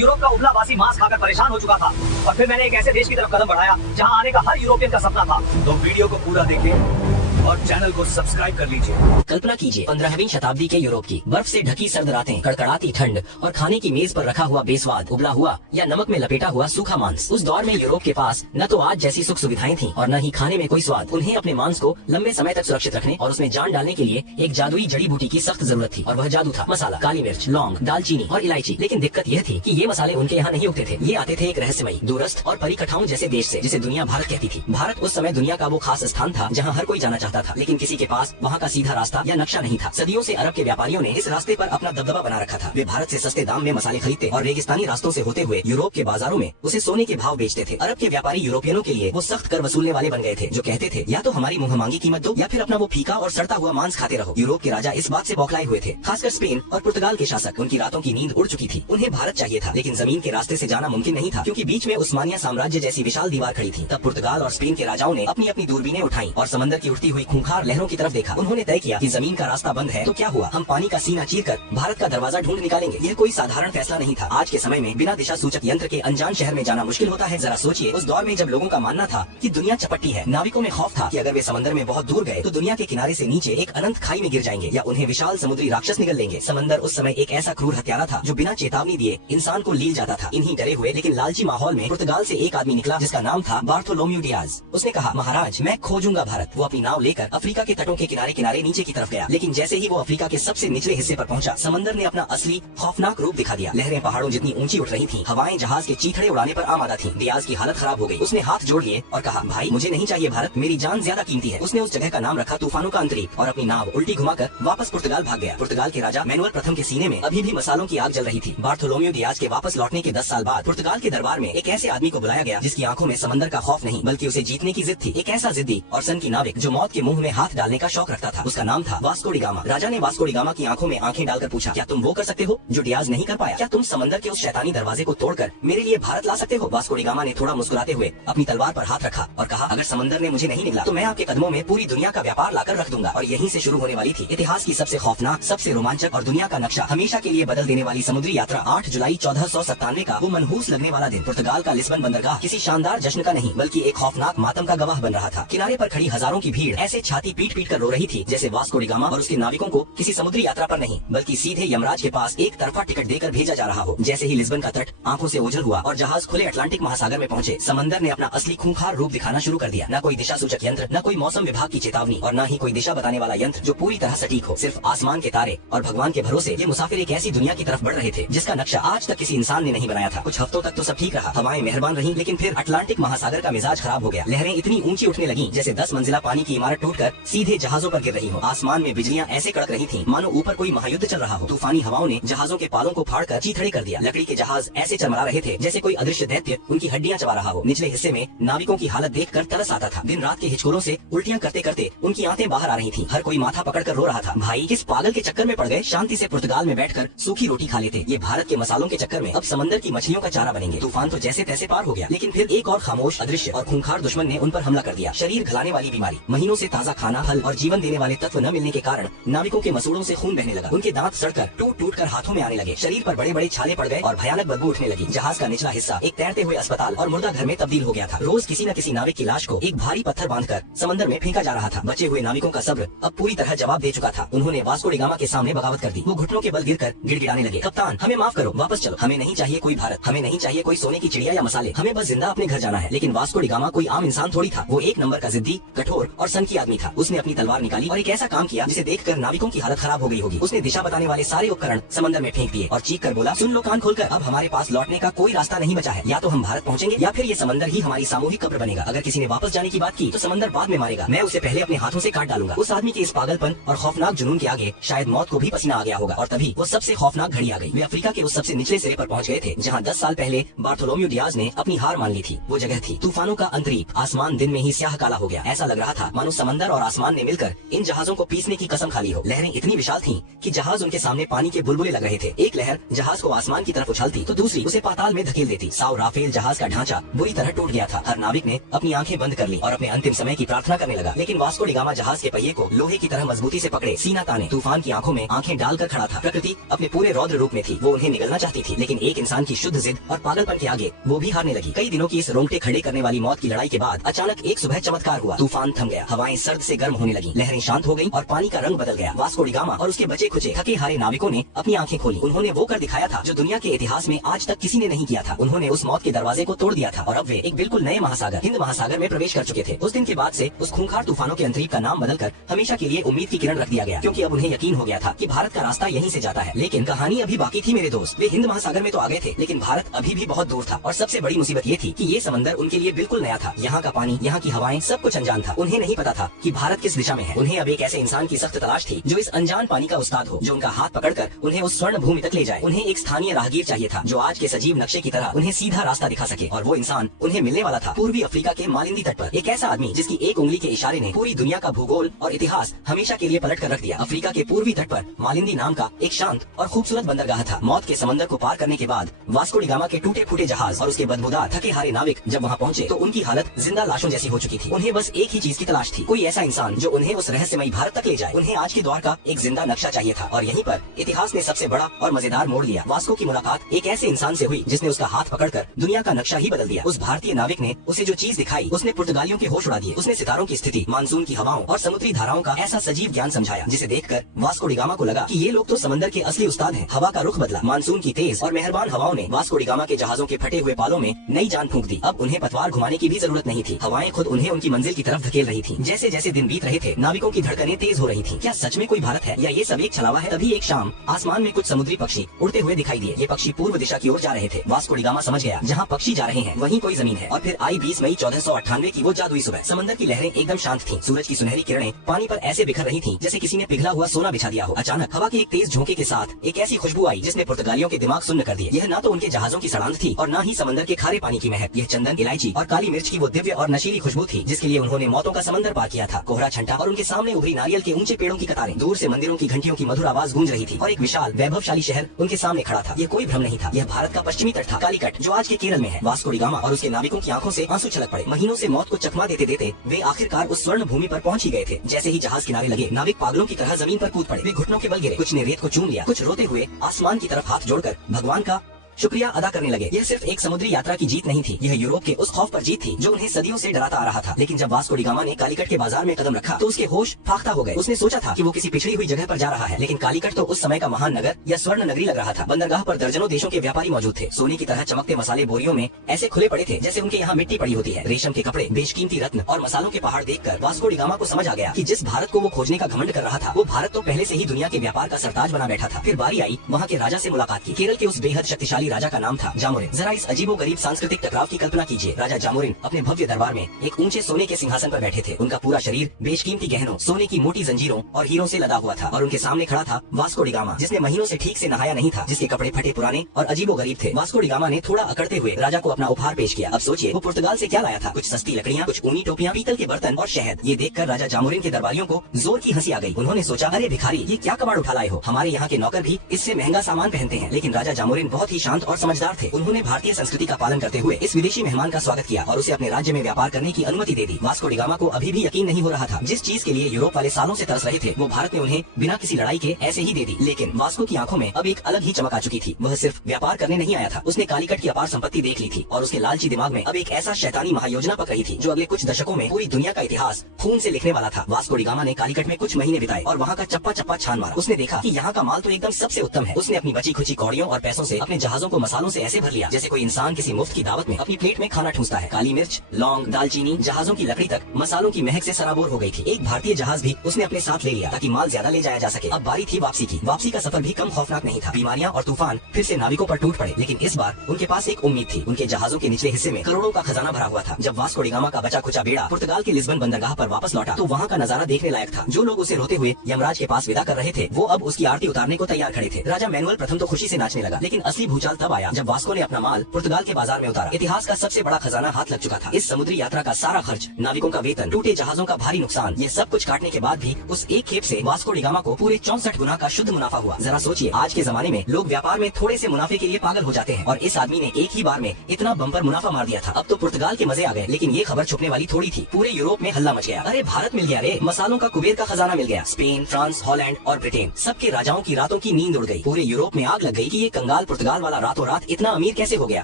Europe का उबला-बासी मांस खाकर परेशान हो चुका था और फिर मैंने एक ऐसे देश की तरफ कदम बढ़ाया जहां आने का हर यूरोपियन का सपना था। तो वीडियो को पूरा देखें और चैनल को सब्सक्राइब कर लीजिए। कल्पना कीजिए 15वीं शताब्दी के यूरोप की बर्फ से ढकी सर्द रातें, कड़कड़ाती ठंड और खाने की मेज पर रखा हुआ बेस्वाद उबला हुआ या नमक में लपेटा हुआ सूखा मांस। उस दौर में यूरोप के पास न तो आज जैसी सुख सुविधाएं थीं और न ही खाने में कोई स्वाद। उन्हें अपने मांस को लंबे समय तक सुरक्षित रखने और उसमें जान डालने के लिए एक जादुई जड़ी बूटी की सख्त जरूरत थी और वह जादू था मसाला, काली मिर्च, लौंग, दालचीनी और इलायची। लेकिन दिक्कत यह थी कि ये मसाले उनके यहाँ नहीं उगते थे। ये आते थे एक रहस्यमयी, दूरस्थ और परिकठाओं जैसे देश से, जिसे दुनिया भारत कहती थी। भारत उस समय दुनिया का वो खास स्थान था जहाँ हर कोई जाना चाहता था, लेकिन किसी के पास वहाँ का सीधा रास्ता या नक्शा नहीं था। सदियों से अरब के व्यापारियों ने इस रास्ते पर अपना दबदबा बना रखा था। वे भारत से सस्ते दाम में मसाले खरीदते और रेगिस्तानी रास्तों से होते हुए यूरोप के बाजारों में उसे सोने के भाव बेचते थे। अरब के व्यापारी यूरोपियनों के लिए वो सख्त कर वसूलने वाले बन गए थे, जो कहते थे या तो हमारी मुंहमांगी कीमत दो या फिर अपना वो फीका और सड़ता हुआ मांस खाते रहो। यूरोप के राजा इस बात से बौखलाए हुए थे, खासकर स्पेन और पुर्तगाल के शासक। उनकी रातों की नींद उड़ चुकी थी। उन्हें भारत चाहिए था, लेकिन जमीन के रास्ते से जाना मुमकिन नहीं था, क्योंकि बीच में उस्मानिया साम्राज्य जैसी विशाल दीवार खड़ी थी। तब पुर्तगाल और स्पेन के राजाओं ने अपनी अपनी दूरबीनें उठाई और समंदर की उठती हुई खूंखार लहरों की तरफ देखा। उन्होंने तय किया कि जमीन का रास्ता बंद है तो क्या हुआ, हम पानी का सीना चीरकर भारत का दरवाजा ढूंढ निकालेंगे। यह कोई साधारण फैसला नहीं था। आज के समय में बिना दिशा सूचक यंत्र के अनजान शहर में जाना मुश्किल होता है। जरा सोचिए, उस दौर में जब लोगों का मानना था कि दुनिया चपट्टी है, नाविकों में खौफ था कि अगर वे समंदर में बहुत दूर गए तो दुनिया के किनारे से नीचे एक अनंत खाई में गिर जाएंगे या उन्हें विशाल समुद्री राक्षस निगल लेंगे। समंदर उस समय एक ऐसा क्रूर हत्यारा था जो बिना चेतावनी दिए इंसान को लील जाता था। इन्हीं डरे हुए लेकिन लालची माहौल में पुर्तगाल से एक आदमी निकला जिसका नाम था बार्थोलोम्यू डियाज। उसने कहा, महाराज मैं खोजूंगा भारत। वो अपनी नाव लेकर अफ्रीका के तटों के किनारे किनारे नीचे की तरफ गया, लेकिन जैसे ही वो अफ्रीका के सबसे निचले हिस्से पर पहुंचा, समंदर ने अपना असली खौफनाक रूप दिखा दिया। लहरें पहाड़ों जितनी ऊंची उठ रही थीं, हवाएं जहाज के चीथड़े उड़ाने पर आमादा थीं। डियाज की हालत खराब हो गई। उसने हाथ जोड़ लिए और कहा, भाई मुझे नहीं चाहिए भारत, मेरी जान ज्यादा कीमती है। उसने उस जगह का नाम रखा तूफानों का अंतरीप और अपनी नाव उल्टी घुमाकर वापस पुर्तगाल भाग गया। पुर्तगाल के राजा मैनुअल प्रथम के सीने में अभी भी मसालों की आग जल रही थी। बार्थोलोम्यू डियाज के वापस लौटने के 10 साल बाद पुर्तगाल के दरबार में एक ऐसे आदमी को बुलाया गया जिसकी आंखों में समंदर का खौफ नहीं बल्कि उसे जीतने की जिद थी। एक ऐसा जिद्दी और सन की नाविक जो मौत के मुंह में हाथ डालने का शौक रखता था। उसका नाम था वास्को डी गामा। राजा ने वास्को डी गामा की आंखों में आंखें डालकर पूछा, क्या तुम वो कर सकते हो जो डियाज नहीं कर पाया? क्या तुम समंदर के उस शैतानी दरवाजे को तोड़कर मेरे लिए भारत ला सकते हो? वास्को डी गामा ने थोड़ा मुस्कुराते हुए अपनी तलवार पर हाथ रखा और कहा, अगर समंदर ने मुझे नहीं निगला तो मैं आपके कदमों में पूरी दुनिया का व्यापार लाकर रख दूंगा। और यहीं से शुरू होने वाली थी इतिहास की सबसे खौफनाक, सबसे रोमांचक और दुनिया का नक्शा हमेशा के लिए बदल देने वाली समुद्री यात्रा। 8 जुलाई 1497 का वो मनहूस लगने वाला दिन पुर्तगाल का लिस्बन बंदरगाह किसी शानदार जश्न का नहीं बल्कि एक खौफनाक मातम का गवाह बन रहा था। किनारे पर खड़ी हजारों की भीड़ ऐसे छाती पीट पीट कर रो रही थी जैसे वास्को डी गामा और उसके नाविकों को किसी समुद्री यात्रा पर नहीं बल्कि सीधे यमराज के पास एक तरफा टिकट देकर भेजा जा रहा हो। जैसे ही लिस्बन का तट आंखों से ओझल हुआ और जहाज खुले अटलांटिक महासागर में पहुंचे, समंदर ने अपना असली खूंखार रूप दिखाना शुरू कर दिया। न कोई दिशा सूचक यंत्र, न कोई मौसम विभाग की चेतावनी और न ही कोई दिशा बताने वाला यंत्र जो पूरी तरह सटीक हो। सिर्फ आसमान के तारे और भगवान के भरोसे ये मुसाफिर एक ऐसी दुनिया की तरफ बढ़ रहे थे जिसका नक्शा आज तक किसी इंसान ने नहीं बनाया था। कुछ हफ्तों तक तो सब ठीक रहा, हवाएं मेहरबान रही, लेकिन फिर अटलांटिक महासागर का मिजाज खराब हो गया। लहरें इतनी ऊंची उठने लगी जैसे 10 मंजिला पानी की इमारत टूटकर सीधे जहाजों पर गिर रही हो। आसमान में बिजलियां ऐसे कड़क रही थीं मानो ऊपर कोई महायुद्ध चल रहा हो। तूफानी हवाओं ने जहाजों के पालों को फाड़कर चीथड़े कर दिया। लकड़ी के जहाज ऐसे चरमरा रहे थे जैसे कोई अदृश्य दैत्य उनकी हड्डियां चबा रहा हो। निचले हिस्से में नाविकों की हालत देखकर तरस आता था। दिन रात के हिचकोरों से उल्टियां करते करते उनकी आंखें बाहर आ रही थीं। हर कोई माथा पकड़कर रो रहा था। भाई किस पागल के चक्कर में पड़ गए? शांति से पुर्तगाल में बैठकर सूखी रोटी खा लेते। ये भारत के मसालों के चक्कर में अब समंदर की मछलियों का चारा बनेंगे। तूफान तो जैसे तैसे पार हो गया, लेकिन फिर एक और खामोश, अदृश्य और खूंखार दुश्मन ने उन पर हमला कर दिया। शरीर घलाने वाली बीमारी, महीनों से ताज़ा खाना, फल और जीवन देने वाले तत्व न मिलने के कारण नाविकों के मसूड़ों से खून बहने लगा। उनके दांत सड़कर टूट टूट कर हाथों में आने लगे। शरीर पर बड़े बड़े छाले पड़ गए और भयानक बदबू उठने लगी। जहाज का निचला हिस्सा एक तैरते हुए अस्पताल और मुर्दा घर में तब्दील हो गया था। रोज किसी न किसी नाविक की लाश को एक भारी पत्थर बांधकर समंदर में फेंका जा रहा था। बचे हुए नाविकों का सब्र अब पूरी तरह जवाब दे चुका था। उन्होंने वास्को डी गामा के सामने बगावत कर दी। वो घुटनों के बल गिरकर गिड़गिड़ाने लगे, कप्तान हमें माफ करो, वापस चलो, हमें नहीं चाहिए कोई भारत, हमें नहीं चाहिए कोई सोने की चिड़िया या मसाले, हमें बस जिंदा अपने घर जाना है। लेकिन वास्को डी गामा कोई आम इंसान थोड़ी था। वो एक नंबर का जिद्दी, कठोर और सन की आदमी था। उसने अपनी तलवार निकाली और एक ऐसा काम किया जिसे देखकर नाविकों की हालत खराब हो गई होगी। उसने दिशा बताने वाले सारे उपकरण समंदर में फेंक दिए और चीख कर बोला, सुन लो कान खोलकर, अब हमारे पास लौटने का कोई रास्ता नहीं बचा है। या तो हम भारत पहुंचेंगे या फिर ये समंदर ही हमारी सामूहिक कब्र बनेगा। अगर किसी ने वापस जाने की बात की तो समंदर बाद में मारेगा, मैं उसे पहले अपने हाथों से काट डालूंगा। उस आदमी के इस पागलपन और खौफनाक जुनून के आगे शायद मौत को भी पसीना आ गया होगा। और तभी वो सबसे खौफनाक घड़ी आ गई। वे अफ्रीका के उस सबसे निचले सिरे पर पहुंच गए थे जहां 10 साल पहले बार्थोलोम्यू डियाज ने अपनी हार मान ली थी। वो जगह थी तूफानों का अंतरीप। आसमान दिन में ही स्याह काला हो गया। ऐसा लग रहा था मानो समंदर और आसमान ने मिलकर इन जहाजों को पीसने की कसम खा ली हो। लहरें इतनी विशाल थीं कि जहाज उनके सामने पानी के बुलबुले लग रहे थे। एक लहर जहाज को आसमान की तरफ उछालती तो दूसरी उसे पाताल में धकेल देती। साउ राफेल जहाज का ढांचा बुरी तरह टूट गया था। हर नाविक ने अपनी आंखें बंद कर ली और अपने अंतिम समय की प्रार्थना करने लगा। लेकिन वास्को डी गामा जहाज के पहिए को लोहे की तरह मजबूती से पकड़े सीना ताने तूफान की आंखों में आंखें डालकर खड़ा था। प्रकृति अपने पूरे रौद्र रूप में थी। वो उन्हें निगलना चाहती थी, लेकिन एक इंसान की शुद्ध जिद और पागलपन के आगे वो भी हारने लगी। कई दिनों की इस रोंगटे खड़े करने वाली मौत की लड़ाई के बाद अचानक एक सुबह चमत्कार हुआ। तूफान थम गया, हवाएं सर्द से गर्म होने लगी, लहरें शांत हो गईं और पानी का रंग बदल गया। वास्को डी गामा और उसके बचे खुचे थके हारे नाविकों ने अपनी आंखें खोली। उन्होंने वो कर दिखाया था जो दुनिया के इतिहास में आज तक किसी ने नहीं किया था। उन्होंने उस मौत के दरवाजे को तोड़ दिया था और अब वे एक बिल्कुल नए महासागर हिंद महासागर में प्रवेश कर चुके थे। उस दिन के बाद से उस खूंखार तूफानों के अंतरीप का नाम बदलकर हमेशा के लिए उम्मीद की किरण रख दिया गया, क्योंकि अब उन्हें यकीन हो गया था कि भारत का रास्ता यहीं से जाता है। लेकिन कहानी अभी बाकी थी मेरे दोस्त। वे हिंद महासागर में तो आ गए थे, लेकिन भारत अभी भी बहुत दूर था। और सबसे बड़ी मुसीबत ये थी कि ये समंदर उनके लिए बिल्कुल नया था। यहाँ का पानी, यहाँ की हवाएं, सब कुछ अनजान था। उन्हें नहीं पता था कि भारत किस दिशा में है। उन्हें अब एक ऐसे इंसान की सख्त तलाश थी जो इस अनजान पानी का उस्ताद हो, जो उनका हाथ पकड़कर उन्हें उस स्वर्ण भूमि तक ले जाए। उन्हें एक स्थानीय राहगीर चाहिए था जो आज के सजीव नक्शे की तरह उन्हें सीधा रास्ता दिखा सके। और वो इंसान उन्हें मिलने वाला था पूर्वी अफ्रीका के मालिंदी तट पर। एक ऐसा आदमी जिसकी एक उंगली के इशारे ने पूरी दुनिया का भूगोल और इतिहास हमेशा के लिए पलट कर रख दिया। अफ्रीका के पूर्वी तट पर मालिंदी नाम का एक शांत और खूबसूरत बंदरगाह था। मौत के समंदर को पार करने के बाद वास्को डी गामा के टूटे फूटे जहाज और उसके बदबूदार थके हारे नाविक जब वहाँ पहुँचे तो उनकी हालत जिंदा लाशों जैसी हो चुकी थी। उन्हें बस एक ही चीज की तलाश थी, कोई ऐसा इंसान जो उन्हें उस रहस्यमयी भारत तक ले जाए। उन्हें आज के दौर का एक जिंदा नक्शा चाहिए था। और यहीं पर इतिहास ने सबसे बड़ा और मजेदार मोड़ लिया। वास्को की मुलाकात एक ऐसे इंसान से हुई जिसने उसका हाथ पकड़कर दुनिया का नक्शा ही बदल दिया। उस भारतीय नाविक ने उसे जो चीज दिखाई उसने पुर्तगालियों के होश उड़ा दिए। उसने सितारों की स्थिति, मानसून की हवाओं और समुद्री धाराओं का ऐसा सजीव ज्ञान समझाया जिसे देखकर वास्को डी गामा को लगा कि ये लोग तो समंदर के असली उस्ताद हैं। हवा का रुख बदला। मानसून की तेज और मेहरबान हवाओं ने वास्को डी गामा के जहाजों के फटे हुए पालों में नई जान फूंक दी। अब उन्हें पतवार घुमाने की भी जरूरत नहीं थी। हवाएं खुद उन्हें उनकी मंजिल की तरफ धकेल रही थी। जैसे जैसे दिन बीत रहे थे नाविकों की धड़कनें तेज हो रही थी। क्या सच में कोई भारत है या ये सब एक छलावा है? तभी एक शाम आसमान में कुछ समुद्री पक्षी उड़ते हुए दिखाई दिए। ये पक्षी पूर्व दिशा की ओर जा रहे थे। वास्को डी गामा समझ गया, जहाँ पक्षी जा रहे हैं वहीं कोई जमीन है। और फिर आई 20 मई 1498 की वो जादुई सुबह। समंदर की लहरें एकदम शांत थीं। सूरज की सुनहरी किरणें पानी पर ऐसे बिखर रही थीं जैसे किसी ने पिघला हुआ सोना बिछा दिया हो। अचानक हवा के एक तेज झोंके के साथ एक ऐसी खुशबू आई जिसने पुर्तगालियों के दिमाग सुन्न कर दिए। यह न तो उनके जहाजों की सड़ांध थी और न ही समंदर के खारे पानी की महक। यह चंदन, इलायची और काली मिर्च की वो दिव्य और नशीली खुशबू थी जिसके लिए उन्होंने मौतों का समंदर पार किया था। कोहरा छंटा और उनके सामने उभरी नारियल के ऊंचे पेड़ों की कतारें, दूर से मंदिरों की घंटियों की मधुर आवाज गूंज रही थी और एक विशाल वैभवशाली शहर उनके सामने खड़ा था। यह कोई भ्रम नहीं था, यह भारत का पश्चिमी तट था, कालीकट, जो आज के केरल में है। वास्को डी गामा और उसके नाविकों की आंखों से आंसू छलक पड़े। महीनों से मौत को चकमा देते देते वे आखिरकार उस स्वर्ण भूमि पर पहुंच ही गए थे। जैसे ही जहाज किनारे लगे नाविक पागलों की तरह जमीन पर कूद पड़े। वे घुटनों के बल गिरे, कुछ ने रेत को चूम लिया, कुछ रोते हुए आसमान की तरफ हाथ जोड़कर भगवान का शुक्रिया अदा करने लगे। यह सिर्फ एक समुद्री यात्रा की जीत नहीं थी, यह यूरोप के उस खौफ पर जीत थी जो उन्हें सदियों से डराता आ रहा था। लेकिन जब वास्को डी गामा ने कालीकट के बाजार में कदम रखा तो उसके होश फाख्ता हो गए। उसने सोचा था कि वो किसी पिछड़ी हुई जगह पर जा रहा है, लेकिन कालीकट तो उस समय का महान नगर या स्वर्ण नगरी लग रहा था। बंदरगाह पर दर्जनों देशों के व्यापारी मौजूद थे। सोने की तरह चमकते मसाले बोरियों में ऐसे खुले पड़े थे जैसे उनके यहाँ मिट्टी पड़ी होती है। रेशम के कपड़े, बेशकीमती रत्न और मसालों के पहाड़ देखकर वास्को डी गामा को समझ आ गया कि जिस भारत को वो खोजने का घमंड कर रहा था वो भारत तो पहले से ही दुनिया के व्यापार का सरताज बना बैठा था। फिर बारी आई वहाँ के राजा से मुलाकात की। केरल के उस बेहद शक्तिशाली राजा का नाम था जामोरिन। जरा इस अजीबोगरीब सांस्कृतिक टकराव की कल्पना कीजिए। राजा जामोरिन अपने भव्य दरबार में एक ऊंचे सोने के सिंहासन पर बैठे थे। उनका पूरा शरीर बेशकीमती गहनों, सोने की मोटी जंजीरों और हीरों से लदा हुआ था और उनके सामने खड़ा था वास्को डी गामा, जिसने महीनों से ठीक से नहाया नहीं था, जिसके कपड़े फटे पुराने और अजीबोगरीब थे। वास्को डी गामा ने थोड़ा अकड़ते हुए राजा को अपना उपहार पेश किया। अब सोचिए वो पुर्तगाल से क्या लाया था। कुछ सस्ती लकड़ियाँ, कुछ ऊनी टोपियां, पीतल के बर्तन और शहद। ये देखकर राजा जामोरिन के दरबारियों को जोर की हंसी आ गई। उन्होंने सोचा, अरे भिखारी, ये क्या कबाड़ उठा लाए हो? हमारे यहाँ के नौकर भी इससे महंगा सामान पहनते हैं। लेकिन राजा जामोरिन बहुत ही शांत और समझदार थे। उन्होंने भारतीय संस्कृति का पालन करते हुए इस विदेशी मेहमान का स्वागत किया और उसे अपने राज्य में व्यापार करने की अनुमति दे दी। वास्को डी गामा को अभी भी यकीन नहीं हो रहा था। जिस चीज के लिए यूरोप वाले सालों से तरस रहे थे वो भारत ने उन्हें बिना किसी लड़ाई के ऐसे ही दे दी। लेकिन वास्को की आंखों में अब एक अलग ही चमक आ चुकी थी। वह सिर्फ व्यापार करने नहीं आया था, उसने कालीकट की अपार संपत्ति देख ली थी और उसके लालची दिमाग में अब एक ऐसा शैतानी महायोजना पक रही थी जो अगले कुछ दशकों में पूरी दुनिया का इतिहास खून से लिखने वाला था। वास्को डी गामा ने कालीकट में कुछ महीने बिताए और वहाँ का चप्पा चप्पा छान मारा। उसने देखा कि यहाँ का माल तो एकदम सबसे उत्तम है। उसने अपनी बची खुची कौड़ियों और पैसों से अपने जहाजों को मसालों से ऐसे भर लिया जैसे कोई इंसान किसी मुफ्त की दावत में अपनी प्लेट में खाना ठूंसता है। काली मिर्च, लौंग, दालचीनी, जहाजों की लकड़ी तक मसालों की महक से सराबोर हो गई थी। एक भारतीय जहाज भी उसने अपने साथ ले लिया ताकि माल ज्यादा ले जाया जा सके। अब बारी थी वापसी की। वापसी का सफर भी कम खौफनाक नहीं था। बीमारियां और तूफान फिर से नाविकों पर टूट पड़े, लेकिन इस बार उनके पास एक उम्मीद थी। उनके जहाजों के निचले हिस्से में करोड़ों का खजाना भरा हुआ था। जब वास्को डी गामा का बचा खुचा बेड़ा पुर्तगाल के लिस्बन बंदरगाह पर वापस लौटा तो वहाँ का नजारा देखने लायक था। जो लोग उसे रोते हुए यमराज के पास विदा कर रहे थे वो अब उसकी आरती उतारने को तैयार खड़े थे। राजा मैनुअल प्रथम तो खुशी से नाचने लगा, लेकिन असली भूचाल भूचाल तब आया जब वास्को ने अपना माल पुर्तगाल के बाजार में उतारा। इतिहास का सबसे बड़ा खजाना हाथ लग चुका था। इस समुद्री यात्रा का सारा खर्च, नाविकों का वेतन, टूटे जहाजों का भारी नुकसान, ये सब कुछ काटने के बाद भी उस एक खेप से वास्को डी गामा को पूरे 64 गुना का शुद्ध मुनाफा हुआ। जरा सोचिए, आज के जमाने में लोग व्यापार में थोड़े से मुनाफे के लिए पागल हो जाते हैं और इस आदमी ने एक ही बार में इतना बम्पर मुनाफा मार दिया था। अब तो पुर्तगाल के मजे आ गए, लेकिन ये खबर छुपने वाली थोड़ी थी। पूरे यूरोप में हल्ला मच गया। अरे भारत मिल गया रे, मसालों का कुबेर का खजाना मिल गया। स्पेन, फ्रांस, हॉलैंड और ब्रिटेन, सबके राजाओं की रातों की नींद उड़ गई। पूरे यूरोप में आग लग गई कि ये कंगाल पुर्तगाल वाला रातों रात इतना अमीर कैसे हो गया।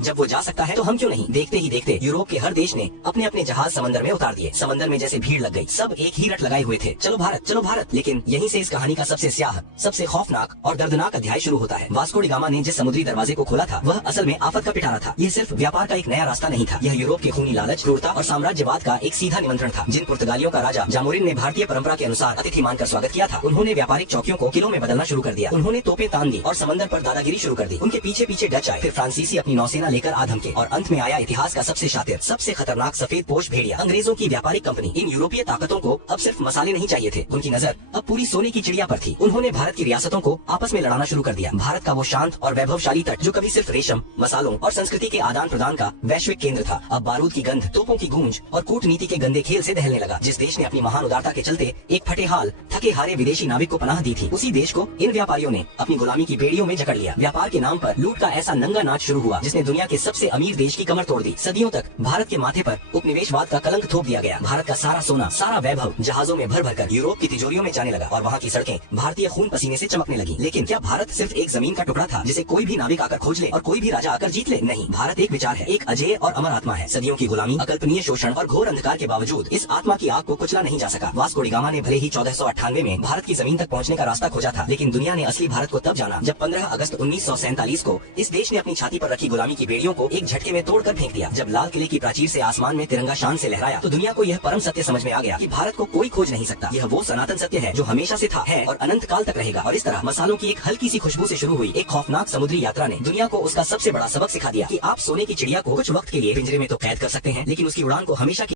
जब वो जा सकता है तो हम क्यों नहीं। देखते ही देखते यूरोप के हर देश ने अपने अपने जहाज समंदर में उतार दिए। समंदर में जैसे भीड़ लग गई, सब एक ही रट लगाए हुए थे, चलो भारत, चलो भारत। लेकिन यहीं से इस कहानी का सबसे स्याह, सबसे खौफनाक और दर्दनाक अध्याय शुरू होता है। वास्को डी गामा ने जिस समुद्री दरवाजे को खोला था वह असल में आफत का पिटारा था। यह सिर्फ व्यापार का एक नया रास्ता नहीं था, यह यूरोप के खूनी लालच, क्रूरता और साम्राज्यवाद का एक सीधा निमंत्रण था। जिन पुर्तगालियों का राजा जामोरिन ने भारतीय परंपरा के अनुसार अतिथि मानकर स्वागत किया था, उन्होंने व्यापारिक चौकियों को किलों में बदलना शुरू कर दिया। उन्होंने तोपें तान दी और समंदर पर दादागिरी शुरू कर दी। उनके पीछे पीछे डच आए, फिर फ्रांसीसी अपनी नौसेना लेकर आ धमके और अंत में आया इतिहास का सबसे शातिर, सबसे खतरनाक सफेद पोश भेड़िया, अंग्रेजों की व्यापारिक कंपनी। इन यूरोपीय ताकतों को अब सिर्फ मसाले नहीं चाहिए थे, उनकी नजर अब पूरी सोने की चिड़िया पर थी। उन्होंने भारत की रियासतों को आपस में लड़ाना शुरू कर दिया। भारत का वो शांत और वैभवशाली तट जो कभी सिर्फ रेशम, मसालों और संस्कृति के आदान प्रदान का वैश्विक केंद्र था, अब बारूद की गंध, तोपों की गूंज और कूटनीति के गंदे खेल से दहलने लगा। जिस देश ने अपनी महान उदारता के चलते एक फटे हाल, थके हारे विदेशी नाविक को पनाह दी थी, उसी देश को इन व्यापारियों ने अपनी गुलामी की बेड़ियों में जकड़ लिया। व्यापार के नाम पर लूट का ऐसा नंगा नाच शुरू हुआ जिसने दुनिया के सबसे अमीर देश की कमर तोड़ दी। सदियों तक भारत के माथे पर उपनिवेशवाद का कलंक थोप दिया गया। भारत का सारा सोना, सारा वैभव जहाजों में भर भर कर यूरोप की तिजोरियों में जाने लगा और वहाँ की सड़कें भारतीय खून पसीने से चमकने लगी। लेकिन क्या भारत सिर्फ एक जमीन का टुकड़ा था जिसे कोई भी नाविक आकर खोज ले और कोई भी राजा आकर जीत ले? नहीं, भारत एक विचार है, एक अजेय और अमर आत्मा है। सदियों की गुलामी, अकल्पनीय शोषण और घोर अंधकार के बावजूद इस आत्मा की आग को कुचला नहीं जा सका। वास्को डी गामा ने भले ही 1498 में भारत की जमीन तक पहुँचने का रास्ता खोजा था, लेकिन दुनिया ने असली भारत को तब जाना जब 15 अगस्त 1947 को इस देश ने अपनी छाती पर रखी गुलामी की बेड़ियों को एक झटके में तोड़कर फेंक दिया। जब लाल किले की प्राचीर से आसमान में तिरंगा शान से लहराया तो दुनिया को यह परम सत्य समझ में आ गया कि भारत को कोई खोज नहीं सकता। यह वो सनातन सत्य है जो हमेशा से था, है और अनंत काल तक रहेगा। और इस तरह मसालों की एक हल्की सी खुशबू से शुरू हुई एक खौफनाक समुद्री यात्रा ने दुनिया को उसका सबसे बड़ा सबक सिखा दिया कि आप सोने की चिड़िया को कुछ वक्त के लिए पिंजरे में तो कैद कर सकते हैं, लेकिन उसकी उड़ान को हमेशा